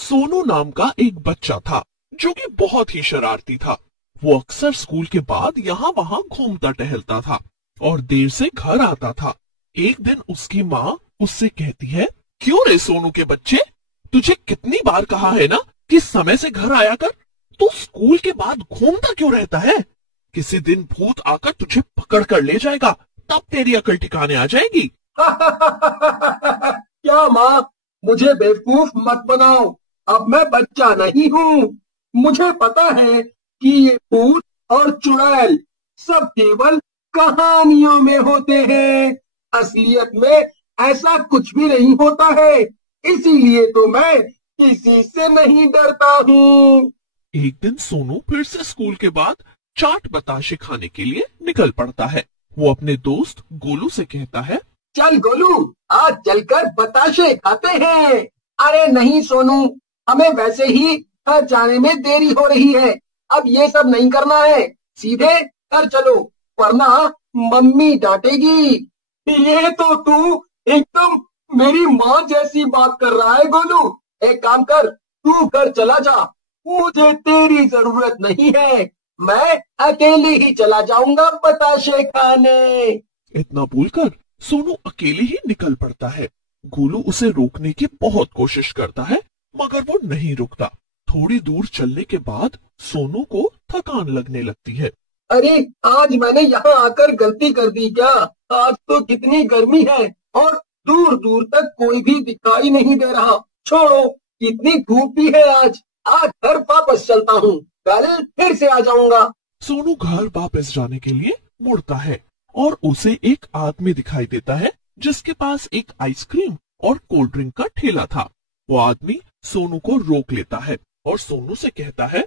सोनू नाम का एक बच्चा था जो कि बहुत ही शरारती था। वो अक्सर स्कूल के बाद यहाँ वहाँ घूमता टहलता था और देर से घर आता था। एक दिन उसकी माँ उससे कहती है, क्यों रे सोनू के बच्चे, तुझे कितनी बार कहा है ना कि समय से घर आया कर। तू स्कूल के बाद घूमता क्यों रहता है? किसी दिन भूत आकर तुझे पकड़ कर ले जाएगा, तब तेरी अकल ठिकाने आ जाएगी। क्या माँ, मुझे बेवकूफ मत बनाओ। अब मैं बच्चा नहीं हूँ। मुझे पता है कि ये भूत और चुड़ैल सब केवल कहानियों में होते हैं। असलियत में ऐसा कुछ भी नहीं होता है। इसीलिए तो मैं किसी से नहीं डरता हूँ। एक दिन सोनू फिर से स्कूल के बाद चाट बताशे खाने के लिए निकल पड़ता है। वो अपने दोस्त गोलू से कहता है, चल गोलू, आज चलकर बताशे खाते हैं। अरे नहीं सोनू, हमें वैसे ही घर जाने में देरी हो रही है। अब ये सब नहीं करना है, सीधे घर चलो, वरना मम्मी डांटेगी। ये तो तू एकदम मेरी माँ जैसी बात कर रहा है गोलू। एक काम कर, तू घर चला जा, मुझे तेरी जरूरत नहीं है। मैं अकेले ही चला जाऊंगा बताशे खाने। इतना बोलकर सोनू अकेले ही निकल पड़ता है। गोलू उसे रोकने की बहुत कोशिश करता है, मगर वो नहीं रुकता। थोड़ी दूर चलने के बाद सोनू को थकान लगने लगती है। अरे आज मैंने यहाँ आकर गलती कर दी क्या? आज तो कितनी गर्मी है और दूर दूर तक कोई भी दिखाई नहीं दे रहा। छोड़ो, कितनी धूप भी है आज। आज घर वापस चलता हूँ, कल फिर से आ जाऊंगा। सोनू घर वापस जाने के लिए मुड़ता है और उसे एक आदमी दिखाई देता है जिसके पास एक आइसक्रीम और कोल्ड ड्रिंक का ठेला था। वो आदमी सोनू को रोक लेता है और सोनू से कहता है,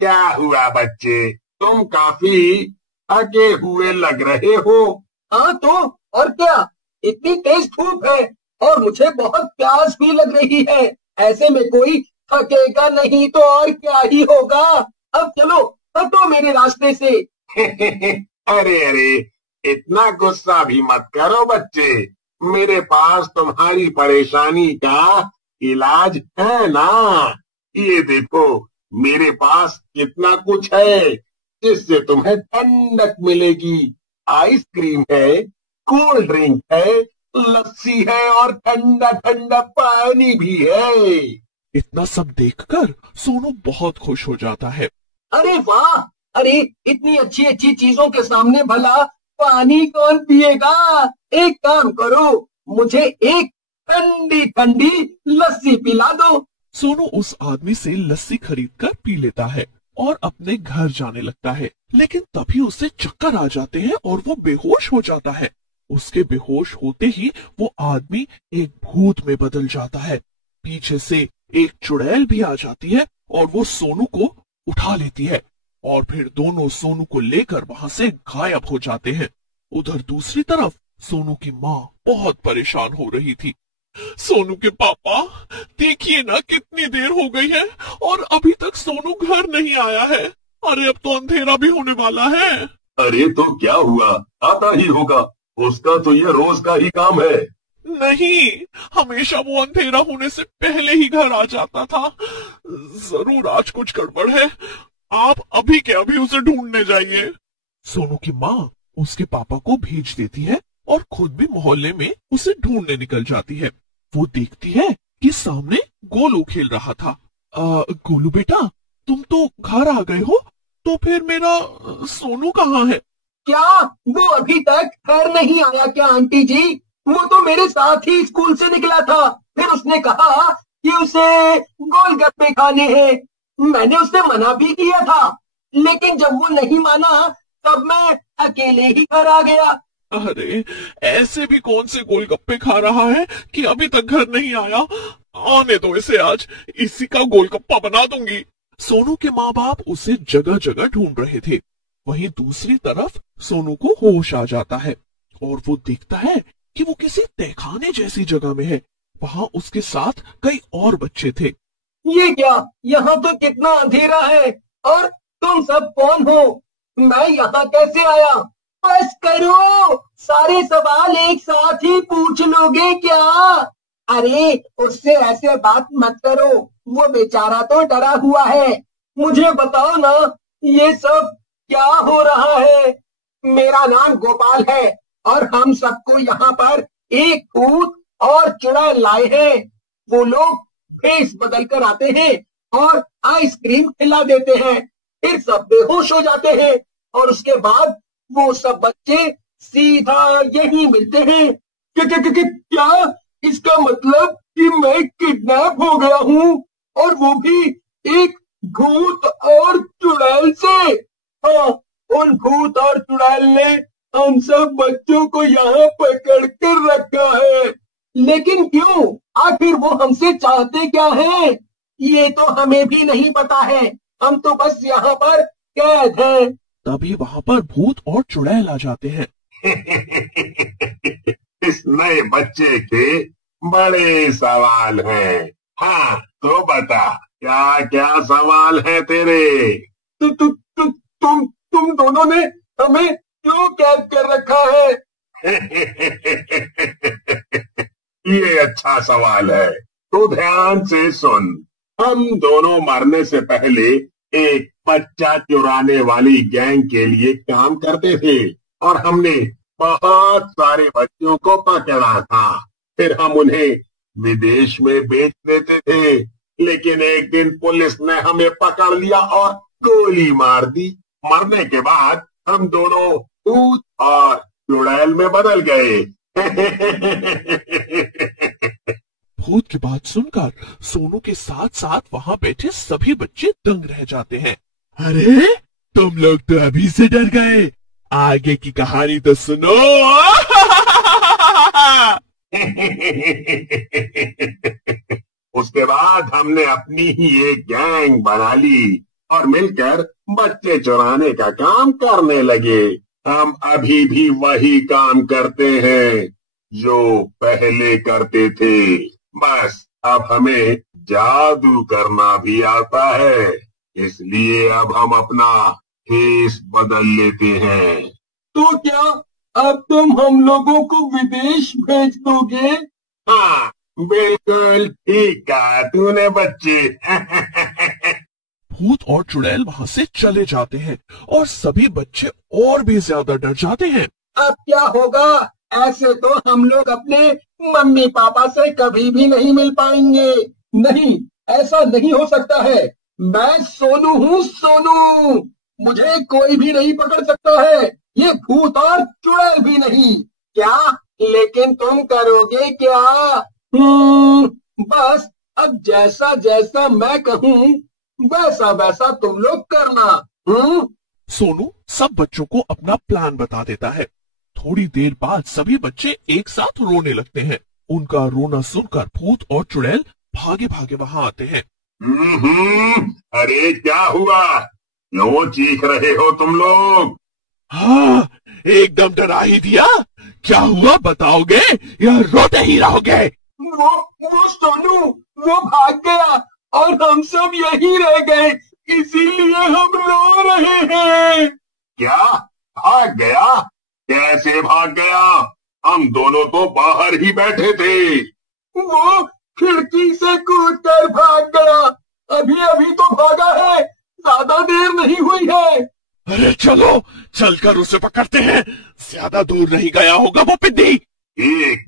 क्या हुआ बच्चे, तुम काफी थके हुए लग रहे हो। हाँ तो और क्या, इतनी तेज धूप है और मुझे बहुत प्यास भी लग रही है। ऐसे में कोई थकेगा नहीं तो और क्या ही होगा। अब चलो, हटो मेरे रास्ते से। अरे अरे, इतना गुस्सा भी मत करो बच्चे। मेरे पास तुम्हारी परेशानी का इलाज है ना। ये देखो, मेरे पास कितना कुछ है जिससे तुम्हें ठंडक मिलेगी। आइसक्रीम है, कोल्ड ड्रिंक है, लस्सी है और ठंडा ठंडा पानी भी है। इतना सब देखकर सोनू बहुत खुश हो जाता है। अरे वाह, अरे इतनी अच्छी अच्छी चीजों के सामने भला पानी कौन पिएगा। एक काम करो, मुझे एक ठंडी ठंडी लस्सी पिला दो। सोनू उस आदमी से लस्सी खरीदकर पी लेता है और अपने घर जाने लगता है। लेकिन तभी उसे चक्कर आ जाते हैं और वो बेहोश हो जाता है। उसके बेहोश होते ही वो आदमी एक भूत में बदल जाता है। पीछे से एक चुड़ैल भी आ जाती है और वो सोनू को उठा लेती है और फिर दोनों सोनू को लेकर वहां से गायब हो जाते हैं। उधर दूसरी तरफ सोनू की माँ बहुत परेशान हो रही थी। सोनू के पापा, देखिए ना कितनी देर हो गई है और अभी तक सोनू घर नहीं आया है। अरे अब तो अंधेरा भी होने वाला है। अरे तो क्या हुआ, आता ही होगा। उसका तो ये रोज का ही काम है। नहीं, हमेशा वो अंधेरा होने से पहले ही घर आ जाता था। जरूर आज कुछ गड़बड़ है। आप अभी के अभी उसे ढूंढने जाइए। सोनू की माँ उसके पापा को भेज देती है और खुद भी मोहल्ले में उसे ढूंढने निकल जाती है। वो देखती है कि सामने गोलू खेल रहा था। गोलू बेटा, तुम तो घर आ गए हो, तो फिर मेरा सोनू कहाँ है? क्या वो अभी तक घर नहीं आया क्या आंटी जी? वो तो मेरे साथ ही स्कूल से निकला था। फिर उसने कहा कि उसे गोलगप्पे खाने हैं। मैंने उसे मना भी किया था, लेकिन जब वो नहीं माना तब मैं अकेले ही घर आ गया। अरे ऐसे भी कौन से गोलगप्पे खा रहा है कि अभी तक घर नहीं आया। आने दो इसे, आज इसी का गोलगप्पा बना दूंगी। सोनू के माँ बाप उसे जगह जगह ढूंढ रहे थे। वहीं दूसरी तरफ सोनू को होश आ जाता है और वो देखता है कि वो किसी तहखाने जैसी जगह में है। वहाँ उसके साथ कई और बच्चे थे। ये क्या, यहाँ तो कितना अंधेरा है और तुम सब कौन हो? मैं यहाँ कैसे आया? बस करो, सारे सवाल एक साथ ही पूछ लोगे क्या? अरे उससे ऐसे बात मत करो, वो बेचारा तो डरा हुआ है। मुझे बताओ ना, ये सब क्या हो रहा है? मेरा नाम गोपाल है और हम सबको यहाँ पर एक भूत और चुड़ैल लाए हैं। वो लोग भेष बदल कर आते हैं और आइसक्रीम खिला देते हैं, फिर सब बेहोश हो जाते हैं और उसके बाद वो सब बच्चे सीधा यही मिलते हैं। क्या इसका मतलब कि मैं किडनैप हो गया हूँ, और वो भी एक भूत और चुड़ैल से? हाँ, उन भूत और चुड़ैल ने हम सब बच्चों को यहाँ पकड़ कर रखा है। लेकिन क्यों? आखिर वो हमसे चाहते क्या है? ये तो हमें भी नहीं पता है, हम तो बस यहाँ पर कैद हैं। तभी वहाँ पर भूत और चुड़ैल आ जाते हैं। इस नए बच्चे के बड़े सवाल हैं। हाँ, तो बता, क्या क्या सवाल है तेरे? तुम दोनों ने हमें क्यों कैद कर रखा है? ये अच्छा सवाल है, तो ध्यान से सुन। हम दोनों मरने से पहले एक बच्चा चुराने वाली गैंग के लिए काम करते थे और हमने बहुत सारे बच्चों को पकड़ा था। फिर हम उन्हें विदेश में बेच देते थे, लेकिन एक दिन पुलिस ने हमें पकड़ लिया और गोली मार दी। मरने के बाद हम दोनों भूत और चुड़ैल में बदल गए। भूत की बात सुनकर सोनू के साथ साथ वहाँ बैठे सभी बच्चे दंग रह जाते हैं। अरे तुम लोग तो अभी से डर गए, आगे की कहानी तो सुनो। उसके बाद हमने अपनी ही एक गैंग बना ली और मिलकर बच्चे चुराने का काम करने लगे। हम अभी भी वही काम करते हैं जो पहले करते थे, बस अब हमें जादू करना भी आता है, इसलिए अब हम अपना फेस बदल लेते हैं। तो क्या अब तुम हम लोगों को विदेश भेज दोगे? हाँ, बिल्कुल ठीक कहा तूने बच्चे। भूत और चुड़ैल वहाँ से चले जाते हैं और सभी बच्चे और भी ज्यादा डर जाते हैं। अब क्या होगा? ऐसे तो हम लोग अपने मम्मी पापा से कभी भी नहीं मिल पाएंगे। नहीं, ऐसा नहीं हो सकता है। मैं सोनू हूँ, सोनू। मुझे कोई भी नहीं पकड़ सकता है, ये भूत और चुड़ैल भी नहीं। क्या? लेकिन तुम करोगे क्या? बस अब जैसा जैसा मैं कहूँ वैसा वैसा तुम लोग करना। सोनू सब बच्चों को अपना प्लान बता देता है। थोड़ी देर बाद सभी बच्चे एक साथ रोने लगते हैं। उनका रोना सुनकर भूत और चुड़ैल भागे भागे वहाँ आते हैं। अरे क्या हुआ? क्यों चीख रहे हो तुम लोग? हाँ, एकदम डरा ही दिया। क्या हुआ बताओगे या रोते ही रहोगे? वो सोनू, वो भाग गया और हम सब यहीं रह गए, इसीलिए हम रो रहे हैं। क्या? भाग गया? कैसे भाग गया? हम दोनों तो बाहर ही बैठे थे। वो खिड़की से कूदकर भाग गया, अभी अभी तो भागा है, ज्यादा देर नहीं हुई है। अरे चलो चलकर उसे पकड़ते हैं, ज्यादा दूर नहीं गया होगा वो पिद्दी। एक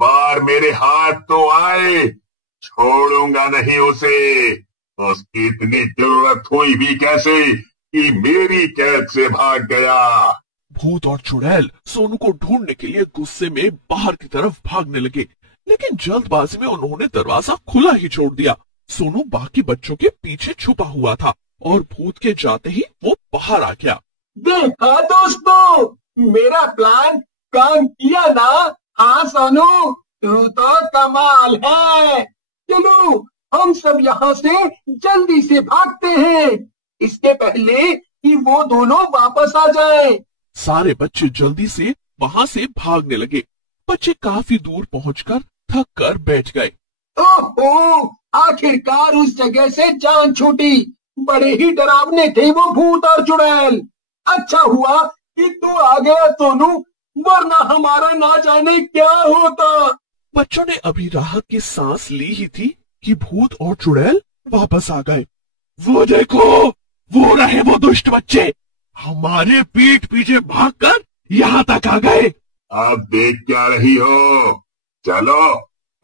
बार मेरे हाथ तो आए, छोड़ूंगा नहीं उसे। उसकी इतनी जरूरत हुई भी कैसे कि मेरी कैद से भाग गया। भूत और चुड़ैल सोनू को ढूंढने के लिए गुस्से में बाहर की तरफ भागने लगे, लेकिन जल्दबाजी में उन्होंने दरवाजा खुला ही छोड़ दिया। सोनू बाकी बच्चों के पीछे छुपा हुआ था और भूत के जाते ही वो बाहर आ गया। देखा दोस्तों, मेरा प्लान काम किया ना? हाँ सोनू, तू तो कमाल है। चलो हम सब यहाँ से जल्दी से भागते हैं, इसके पहले कि वो दोनों वापस आ जाएं। सारे बच्चे जल्दी से वहाँ से भागने लगे। बच्चे काफी दूर पहुंचकर थक कर बैठ गए। ओहो, आखिरकार उस जगह से जान छूटी। बड़े ही डरावने थे वो भूत और चुड़ैल। अच्छा हुआ कि तू आ गया सोनू, वरना हमारा ना जाने क्या होता। बच्चों ने अभी राहत की सांस ली ही थी कि भूत और चुड़ैल वापस आ गए। वो देखो, वो रहे वो दुष्ट बच्चे, हमारे पीठ पीछे भागकर यहाँ तक आ गए। अब देख क्या रही हो, चलो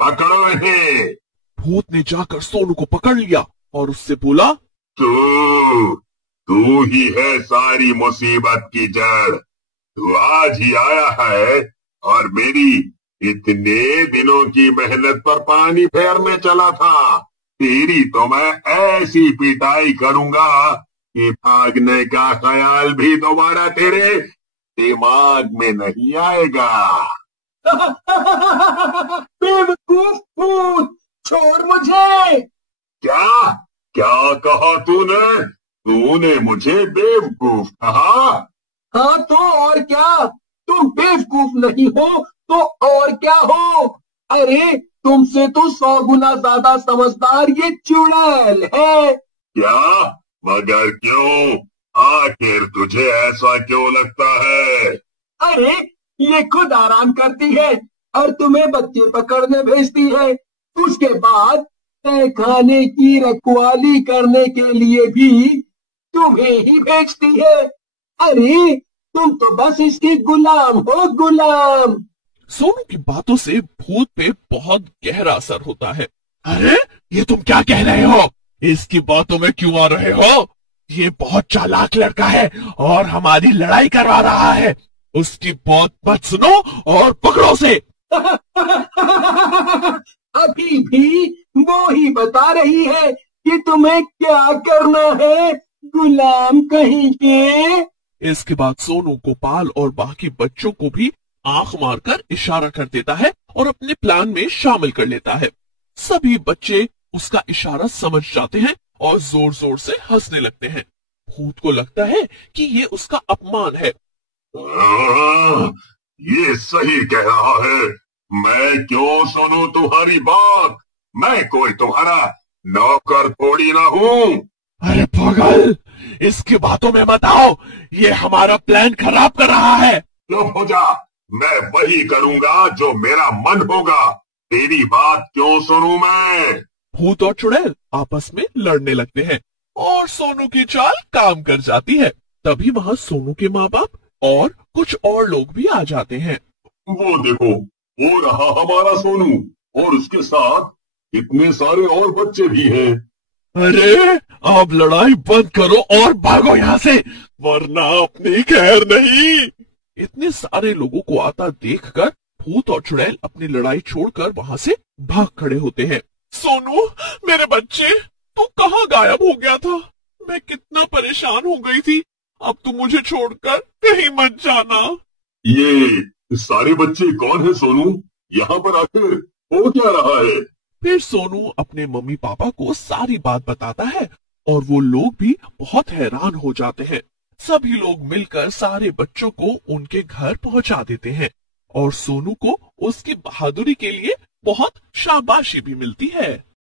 पकड़ो इन्हें। भूत ने जाकर सोनू को पकड़ लिया और उससे बोला, तू ही है सारी मुसीबत की जड़। तू आज ही आया है और मेरी इतने दिनों की मेहनत पर पानी फेरने चला था। तेरी तो मैं ऐसी पिटाई करूंगा कि भागने का ख्याल भी दोबारा तेरे दिमाग में नहीं आएगा। बेवकूफ भूत, छोड़ मुझे। क्या क्या कहा तूने? तूने मुझे बेवकूफ कहा? हाँ तो और क्या, तुम बेवकूफ नहीं हो तो और क्या हो। अरे तुमसे तो 100 गुना ज्यादा समझदार ये चुड़ैल है। क्या? मगर क्यों? आखिर तुझे ऐसा क्यों लगता है? अरे ये खुद आराम करती है और तुम्हें बच्चे पकड़ने भेजती है। उसके बाद खाने की रखवाली करने के लिए भी तुम्हें ही भेजती है। अरे तुम तो बस इसकी गुलाम हो, गुलाम। सोनू की बातों से भूत पे बहुत गहरा असर होता है। अरे ये तुम क्या कह रहे हो? इसकी बातों में क्यों आ रहे हो? ये बहुत चालाक लड़का है और हमारी लड़ाई करवा रहा है। उसकी बात मत सुनो और पकड़ो उसे। अभी भी वो ही बता रही है कि तुम्हें क्या करना है, गुलाम कहीं के। इसके बाद सोनू गोपाल और बाकी बच्चों को भी आंख मारकर इशारा कर देता है और अपने प्लान में शामिल कर लेता है। सभी बच्चे उसका इशारा समझ जाते हैं और जोर जोर से हंसने लगते हैं। भूत को लगता है कि ये उसका अपमान है। ये सही कह रहा है। मैं क्यों सुनूं तुम्हारी बात? मैं कोई तुम्हारा नौकर थोड़ी ना हूँ। अरे पागल, इसकी बातों में मत आओ, ये हमारा प्लान खराब कर रहा है। चुप हो जा, मैं वही करूंगा जो मेरा मन होगा। तेरी बात क्यों सुनूं मैं? भूत और चुड़ैल आपस में लड़ने लगते हैं और सोनू की चाल काम कर जाती है। तभी वहाँ सोनू के माँ बाप और कुछ और लोग भी आ जाते हैं। वो देखो, वो रहा हमारा सोनू और उसके साथ इतने सारे और बच्चे भी हैं। अरे आप लड़ाई बंद करो और भागो यहाँ से, वरना अपनी खैर नहीं। इतने सारे लोगों को आता देखकर भूत और चुड़ैल अपनी लड़ाई छोड़कर वहाँ से भाग खड़े होते हैं। सोनू मेरे बच्चे, तू कहाँ गायब हो गया था? मैं कितना परेशान हो गई थी। अब तू मुझे छोड़कर कहीं मत जाना। ये सारे बच्चे कौन है सोनू? यहाँ पर आखिर हो क्या रहा है? फिर सोनू अपने मम्मी पापा को सारी बात बताता है और वो लोग भी बहुत हैरान हो जाते हैं। सभी लोग मिलकर सारे बच्चों को उनके घर पहुंचा देते हैं और सोनू को उसकी बहादुरी के लिए बहुत शाबाशी भी मिलती है।